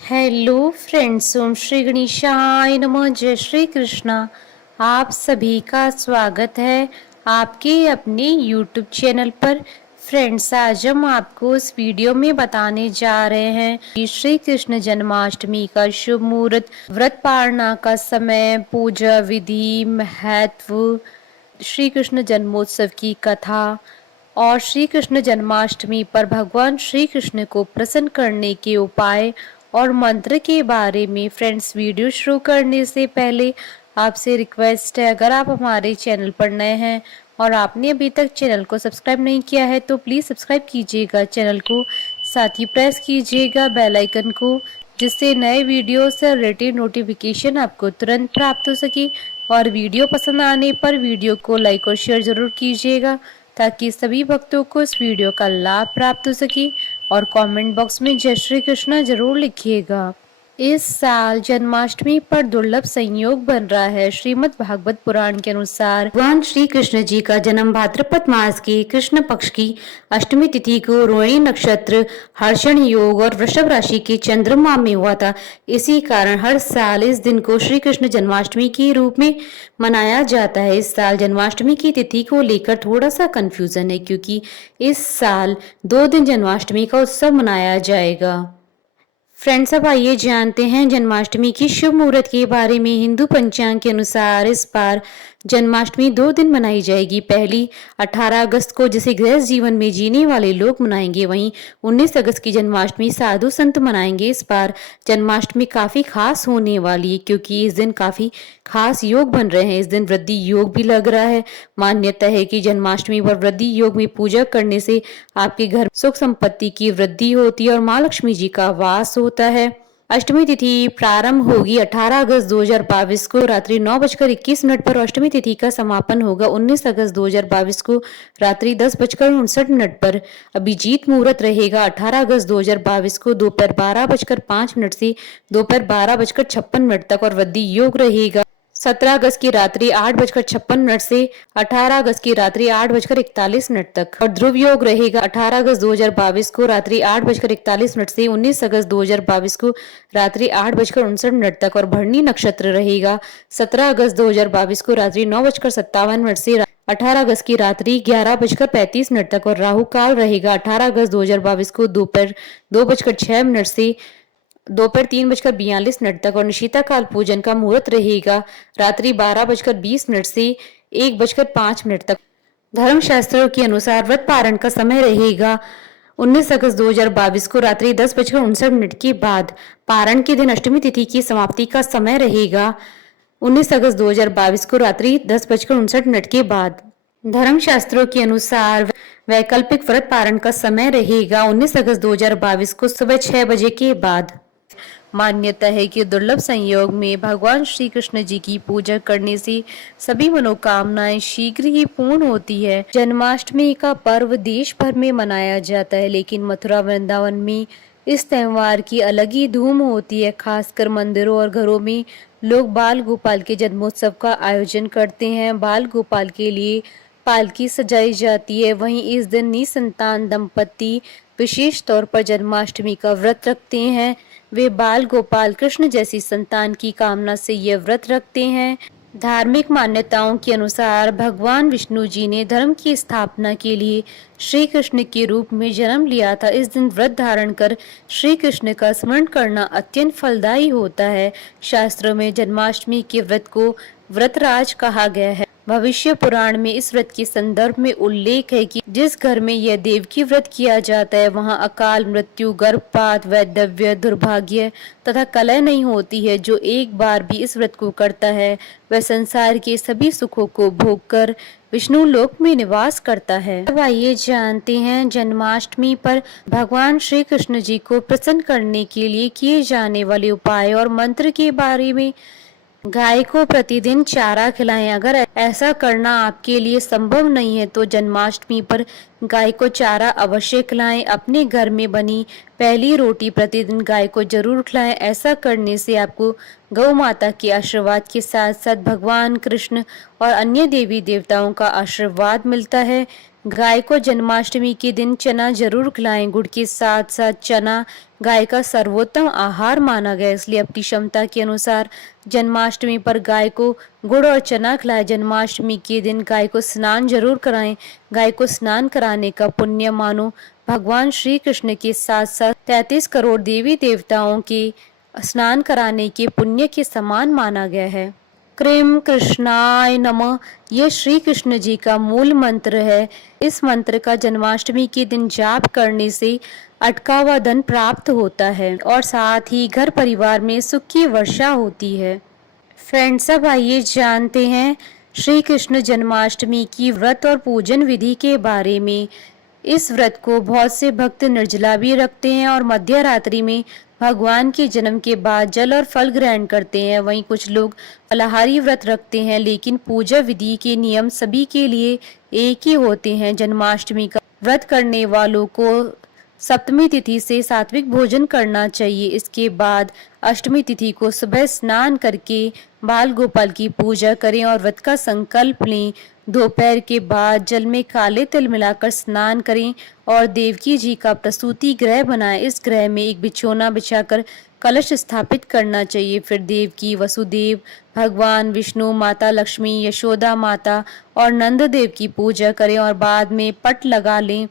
Hello friends, ओम श्री गणेशाय नमः। जय श्री कृष्णा। आप सभी का स्वागत है आपके अपने यूट्यूब चैनल पर। फ्रेंड्स, आज हम आपको इस वीडियो में बताने जा रहे हैं कि श्री कृष्ण जन्माष्टमी का शुभ मुहूर्त, व्रत पालना का समय, पूजा विधि, महत्व, श्री कृष्ण जन्मोत्सव की कथा और श्री कृष्ण जन्माष्टमी पर भगवान श्री कृष्ण को प्रसन्न करने के उपाय और मंत्र के बारे में। फ्रेंड्स, वीडियो शुरू करने से पहले आपसे रिक्वेस्ट है, अगर आप हमारे चैनल पर नए हैं और आपने अभी तक चैनल को सब्सक्राइब नहीं किया है तो प्लीज़ सब्सक्राइब कीजिएगा चैनल को, साथ ही प्रेस कीजिएगा बेल आइकन को, जिससे नए वीडियो से रिलेटेड नोटिफिकेशन आपको तुरंत प्राप्त हो सके। और वीडियो पसंद आने पर वीडियो को लाइक और शेयर जरूर कीजिएगा ताकि सभी भक्तों को इस वीडियो का लाभ प्राप्त हो सके। और कमेंट बॉक्स में जय श्री कृष्णा जरूर लिखिएगा। इस साल जन्माष्टमी पर दुर्लभ संयोग बन रहा है। श्रीमद् भागवत पुराण के अनुसार भगवान श्री कृष्ण जी का जन्म भाद्रपद मास के कृष्ण पक्ष की अष्टमी तिथि को रोहिणी नक्षत्र, हर्षण योग और वृषभ राशि के चंद्रमा में हुआ था। इसी कारण हर साल इस दिन को श्री कृष्ण जन्माष्टमी के रूप में मनाया जाता है। इस साल जन्माष्टमी की तिथि को लेकर थोड़ा सा कंफ्यूजन है, क्योंकि इस साल 2 दिन जन्माष्टमी का उत्सव मनाया जाएगा। फ्रेंड्स, अब आइए जानते हैं जन्माष्टमी की शुभ मुहूर्त के बारे में। हिंदू पंचांग के अनुसार इस बार जन्माष्टमी 2 दिन मनाई जाएगी। पहली 18 अगस्त को जिसे गृहस्थ जीवन में जीने वाले लोग मनाएंगे, वहीं 19 अगस्त की जन्माष्टमी साधु संत मनाएंगे। इस बार जन्माष्टमी काफी खास होने वाली है, क्योंकि इस दिन काफी खास योग बन रहे हैं। इस दिन वृद्धि योग भी लग रहा है। मान्यता है कि जन्माष्टमी पर वृद्धि योग में पूजा करने से आपके घर सुख संपत्ति की वृद्धि होती है और माँ लक्ष्मी जी का वास होता है। अष्टमी तिथि प्रारंभ होगी 18 अगस्त 2022 को रात्रि 9:21 पर। अष्टमी तिथि का समापन होगा 19 अगस्त 2022 को रात्रि 10:59 पर। अभिजीत मुहूर्त रहेगा 18 अगस्त 2022 को दोपहर 12:05 से दोपहर 12:56 तक और वृद्धि योग रहेगा 17 अगस्त की रात्रि 8:56 से 18 अगस्त की रात्रि 8:41 तक। और ध्रुव योग रहेगा 18 अगस्त 2022 को रात्रि 8:41 से 19 अगस्त 2022 को रात्रि 8:59 तक। और भरणी नक्षत्र रहेगा 17 अगस्त 2022 को रात्रि 9:57 से 18 अगस्त की रात्रि 11:35 तक। और राहु काल रहेगा 18 अगस्त 2022 को दोपहर 2:06 से दोपहर 3:42 तक। और निशिता काल पूजन का मुहूर्त रहेगा रात्रि 12:20 से 1:05 तक। धर्मशास्त्रों के अनुसार व्रत पारण का समय रहेगा 19 अगस्त 2022 को रात्रि 10:59 के बाद। पारण के दिन अष्टमी तिथि की समाप्ति का समय रहेगा 19 अगस्त 2022 को रात्रि 10:59 के बाद। धर्मशास्त्रों के अनुसार वैकल्पिक व्रत पारण का समय रहेगा 19 अगस्त 2022 को सुबह 6 बजे के बाद। मान्यता है कि दुर्लभ संयोग में भगवान श्री कृष्ण जी की पूजा करने से सभी मनोकामनाएं शीघ्र ही पूर्ण होती है। जन्माष्टमी का पर्व देश भर में मनाया जाता है, लेकिन मथुरा वृंदावन में इस त्योहार की अलग ही धूम होती है। खासकर मंदिरों और घरों में लोग बाल गोपाल के जन्मोत्सव का आयोजन करते हैं। बाल गोपाल के लिए पालकी सजाई जाती है। वहीं इस दिन निसंतान दंपति विशेष तौर पर जन्माष्टमी का व्रत रखते हैं। वे बाल गोपाल कृष्ण जैसी संतान की कामना से यह व्रत रखते हैं। धार्मिक मान्यताओं के अनुसार भगवान विष्णु जी ने धर्म की स्थापना के लिए श्री कृष्ण के रूप में जन्म लिया था। इस दिन व्रत धारण कर श्री कृष्ण का स्मरण करना अत्यंत फलदायी होता है। शास्त्रों में जन्माष्टमी के व्रत को व्रतराज कहा गया है। भविष्य पुराण में इस व्रत के संदर्भ में उल्लेख है कि जिस घर में यह देवकी व्रत किया जाता है, वहां अकाल मृत्यु, गर्भपात, वैधव्य, दुर्भाग्य तथा कलह नहीं होती है। जो एक बार भी इस व्रत को करता है, वह संसार के सभी सुखों को भोग कर विष्णु लोक में निवास करता है। अब आइए जानते हैं जन्माष्टमी पर भगवान श्री कृष्ण जी को प्रसन्न करने के लिए किए जाने वाले उपाय और मंत्र के बारे में। गाय को प्रतिदिन चारा खिलाएं। अगर ऐसा करना आपके लिए संभव नहीं है तो जन्माष्टमी पर गाय को चारा अवश्य खिलाएं। अपने घर में बनी पहली रोटी प्रतिदिन गाय को जरूर खिलाएं। ऐसा करने से आपको गौ माता के आशीर्वाद के साथ साथ भगवान कृष्ण और अन्य देवी देवताओं का आशीर्वाद मिलता है। गाय को जन्माष्टमी के दिन चना जरूर खिलाएं। गुड़ के साथ साथ चना गाय का सर्वोत्तम आहार माना गया, इसलिए अपनी क्षमता के अनुसार जन्माष्टमी पर गाय को गुड़ और चना खिलाएं। जन्माष्टमी के दिन गाय को स्नान जरूर कराएं। गाय को स्नान कराने का पुण्य मानो भगवान श्री कृष्ण के साथ साथ 33 करोड़ देवी देवताओं के स्नान कराने के पुण्य के समान माना गया है। क्रीम कृष्णाय नमः ये श्री कृष्ण जी का मूल मंत्र है। इस मंत्र का जन्माष्टमी के दिन जाप करने से अटका हुआ धन प्राप्त होता है और साथ ही घर परिवार में सुख की वर्षा होती है। फ्रेंड्स, अब आइए जानते हैं श्री कृष्ण जन्माष्टमी की व्रत और पूजन विधि के बारे में। इस व्रत को बहुत से भक्त निर्जला भी रखते हैं और मध्य रात्रि में भगवान के जन्म के बाद जल और फल ग्रहण करते हैं। वहीं कुछ लोग फलाहारी व्रत रखते हैं, लेकिन पूजा विधि के नियम सभी के लिए एक ही होते हैं। जन्माष्टमी का व्रत करने वालों को सप्तमी तिथि से सात्विक भोजन करना चाहिए। इसके बाद अष्टमी तिथि को सुबह स्नान करके बाल गोपाल की पूजा करें और व्रत का संकल्प लें। दोपहर के बाद जल में काले तिल मिलाकर स्नान करें और देवकी जी का प्रसूति गृह बनाएं। इस गृह में एक बिछौना बिछाकर कलश स्थापित करना चाहिए। फिर देवकी, वसुदेव, भगवान विष्णु, माता लक्ष्मी, यशोदा माता और नंद देव की पूजा करें और बाद में पट लगा लें।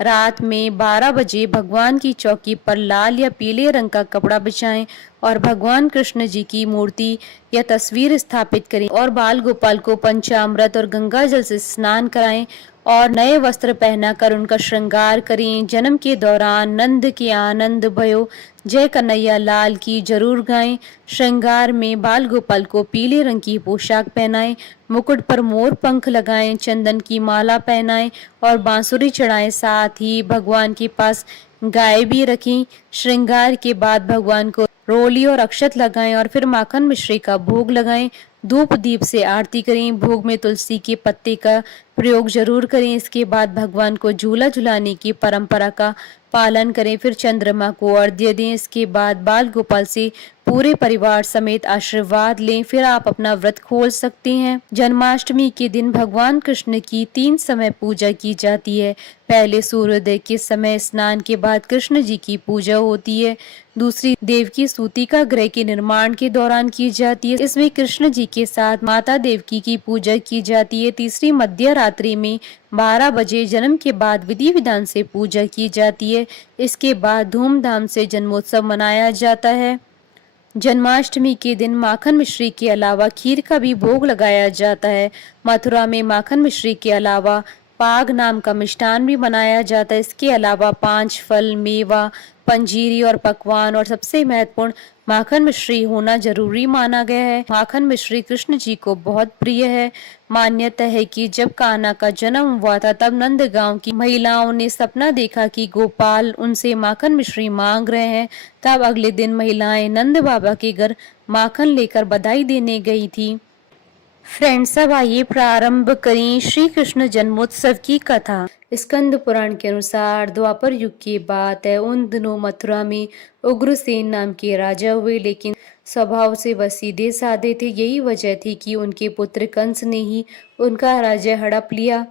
रात में 12 बजे भगवान की चौकी पर लाल या पीले रंग का कपड़ा बिछाएं और भगवान कृष्ण जी की मूर्ति या तस्वीर स्थापित करें और बाल गोपाल को पंचामृत और गंगा जल से स्नान कराएं और नए वस्त्र पहनाकर उनका श्रृंगार करें। जन्म के दौरान नंद के आनंद भयो जय कन्हैया लाल की जरूर गाएं। श्रृंगार में बाल गोपाल को पीले रंग की पोशाक पहनाएं, मुकुट पर मोर पंख लगाएं, चंदन की माला पहनाएं और बांसुरी चढ़ाएं। साथ ही भगवान के पास गाय भी रखें। श्रृंगार के बाद भगवान को रोली और अक्षत लगाएं और फिर माखन मिश्री का भोग लगाएं। धूप दीप से आरती करें। भोग में तुलसी के पत्ते का प्रयोग जरूर करें। इसके बाद भगवान को झूला झुलाने की परंपरा का पालन करें। फिर चंद्रमा को अर्घ्य दें। इसके बाद बाल गोपाल से पूरे परिवार समेत आशीर्वाद लें। फिर आप अपना व्रत खोल सकते हैं। जन्माष्टमी के दिन भगवान कृष्ण की 3 समय पूजा की जाती है। पहले सूर्योदय के समय स्नान के बाद कृष्ण जी की पूजा होती है। दूसरी देवकी सूतिका गृह के निर्माण के दौरान की जाती है। इसमें कृष्ण जी के साथ माता देवकी की पूजा की जाती है। तीसरी मध्य रात्रि में 12 बजे जन्म के बाद विधि विधान से पूजा की जाती है। इसके बाद धूमधाम से जन्मोत्सव मनाया जाता है। जन्माष्टमी के दिन माखन मिश्री के अलावा खीर का भी भोग लगाया जाता है। मथुरा में माखन मिश्री के अलावा पाग नाम का मिष्ठान भी बनाया जाता है। इसके अलावा 5 फल, मेवा, पंजीरी और पकवान और सबसे महत्वपूर्ण माखन मिश्री होना जरूरी माना गया है। माखन मिश्री कृष्ण जी को बहुत प्रिय है। मान्यता है कि जब कान्हा का जन्म हुआ था तब नंदगांव की महिलाओं ने सपना देखा कि गोपाल उनसे माखन मिश्री मांग रहे हैं। तब अगले दिन महिलाएं नंद बाबा के घर माखन लेकर बधाई देने गई थी। फ्रेंड्स, अब आइए प्रारंभ करें श्री कृष्ण जन्मोत्सव की कथा। स्कंद पुराण के अनुसार द्वापर युग की बात है। उन दिनों मथुरा में उग्रसेन नाम के राजा हुए, लेकिन स्वभाव से वह सीधे साधे थे। यही वजह थी कि उनके पुत्र कंस ने ही उनका राज्य हड़प लिया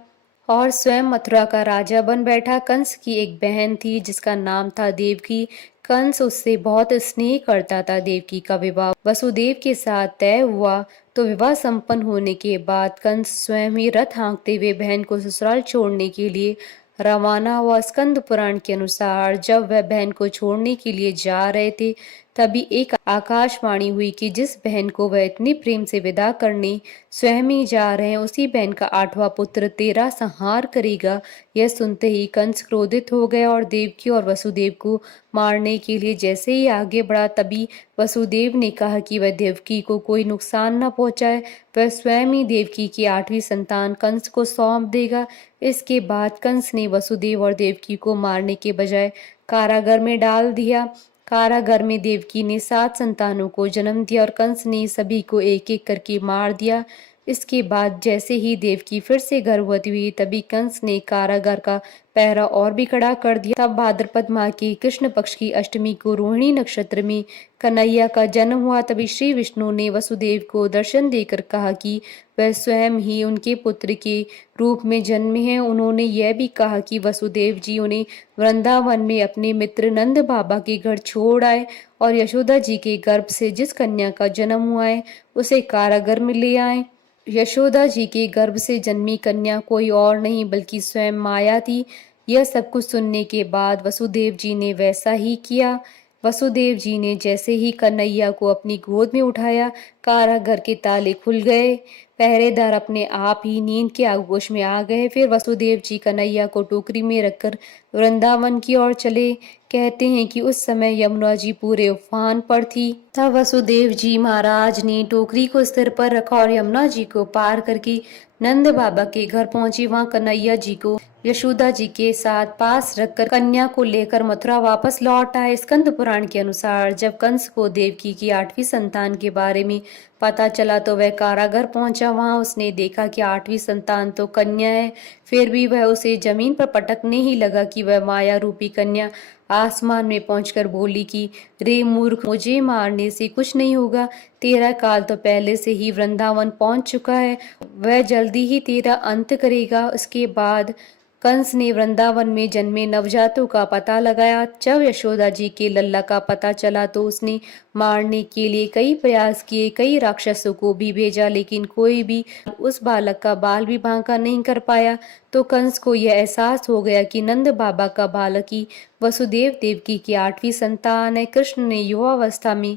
और स्वयं मथुरा का राजा बन बैठा। कंस की एक बहन थी जिसका नाम था देवकी। कंस उससे बहुत स्नेह करता था। देवकी का विवाह वसुदेव के साथ तय हुआ तो विवाह संपन्न होने के बाद कंस स्वयं ही रथ हाँकते हुए बहन को ससुराल छोड़ने के लिए रवाना हुआ। स्कंद पुराण के अनुसार जब वह बहन को छोड़ने के लिए जा रहे थे तभी एक आकाशवाणी हुई कि जिस बहन को वह इतने प्रेम से विदा करने स्वयं ही जा रहे हैं उसी बहन का 8वां पुत्र तेरा संहार करेगा। यह सुनते ही कंस क्रोधित हो गया और देवकी और वसुदेव को मारने के लिए जैसे ही आगे बढ़ा तभी वसुदेव ने कहा कि वह देवकी को कोई नुकसान न पहुंचाए। वह स्वयं ही देवकी की 8वीं संतान कंस को सौंप देगा। इसके बाद कंस ने वसुदेव और देवकी को मारने के बजाय कारागार में डाल दिया। कारागार में देवकी ने 7 संतानों को जन्म दिया और कंस ने सभी को एक एक करके मार दिया। इसके बाद जैसे ही देवकी फिर से गर्भवती हुई तभी कंस ने कारागार का पहरा और भी कड़ा कर दिया। तब भाद्रपद माह की कृष्ण पक्ष की अष्टमी को रोहिणी नक्षत्र में कन्हैया का जन्म हुआ। तभी श्री विष्णु ने वसुदेव को दर्शन देकर कहा कि वह स्वयं ही उनके पुत्र के रूप में जन्मे हैं। उन्होंने यह भी कहा कि वसुदेव जी उन्हें वृंदावन में अपने मित्र नंद बाबा के घर छोड़ आए और यशोदा जी के गर्भ से जिस कन्या का जन्म हुआ है उसे कारागार में ले आए। यशोदा जी के गर्भ से जन्मी कन्या कोई और नहीं बल्कि स्वयं माया थी। यह सब कुछ सुनने के बाद वसुदेव जी ने वैसा ही किया। वसुदेव जी ने जैसे ही कन्हैया को अपनी गोद में उठाया, कारागार के ताले खुल गए। पहरेदार अपने आप ही नींद के आगोश में आ गए। फिर वसुदेव जी कन्हैया को टोकरी में रखकर वृंदावन की ओर चले। कहते हैं कि उस समय यमुना जी पूरे उफान पर थी। तब वसुदेव जी महाराज ने टोकरी को सिर पर रखा और यमुना जी को पार करके नंद बाबा के घर पहुंचे। वहां कन्हैया जी को यशोदा जी के साथ पास रखकर कन्या को लेकर मथुरा वापस लौट आए। स्कंद पुराण के अनुसार जब कंस को देवकी की 8वीं संतान के बारे में पता चला तो वह कारागार पहुंचा। वहां उसने देखा कि 8वीं संतान तो कन्या है, फिर भी वह उसे जमीन पर पटकने ही लगा कि वह माया रूपी कन्या आसमान में पहुंचकर बोली कि रे मूर्ख, मुझे मारने से कुछ नहीं होगा। तेरा काल तो पहले से ही वृंदावन पहुंच चुका है, वह जल्दी ही तेरा अंत करेगा। उसके बाद कंस ने वृंदावन में जन्मे नवजातों का पता लगाया। जब यशोदा जी के लल्ला का पता चला तो उसने मारने के लिए कई प्रयास किए, कई राक्षसों को भी भेजा, लेकिन कोई भी उस बालक का बाल भी बांका नहीं कर पाया। तो कंस को यह एहसास हो गया कि नंद बाबा का बालक ही वसुदेव देवकी की 8वीं संतान है। कृष्ण ने युवावस्था में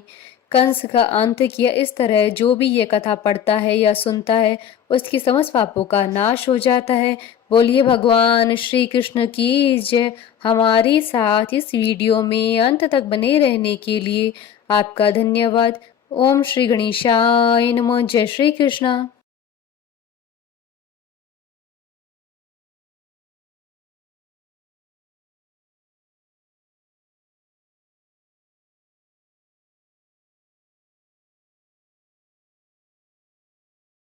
कंस का अंत किया। इस तरह जो भी ये कथा पढ़ता है या सुनता है उसकी समस्त पापों का नाश हो जाता है। बोलिए भगवान श्री कृष्ण की जय। हमारे साथ इस वीडियो में अंत तक बने रहने के लिए आपका धन्यवाद। ओम श्री गणेशाय नमः। जय श्री कृष्ण।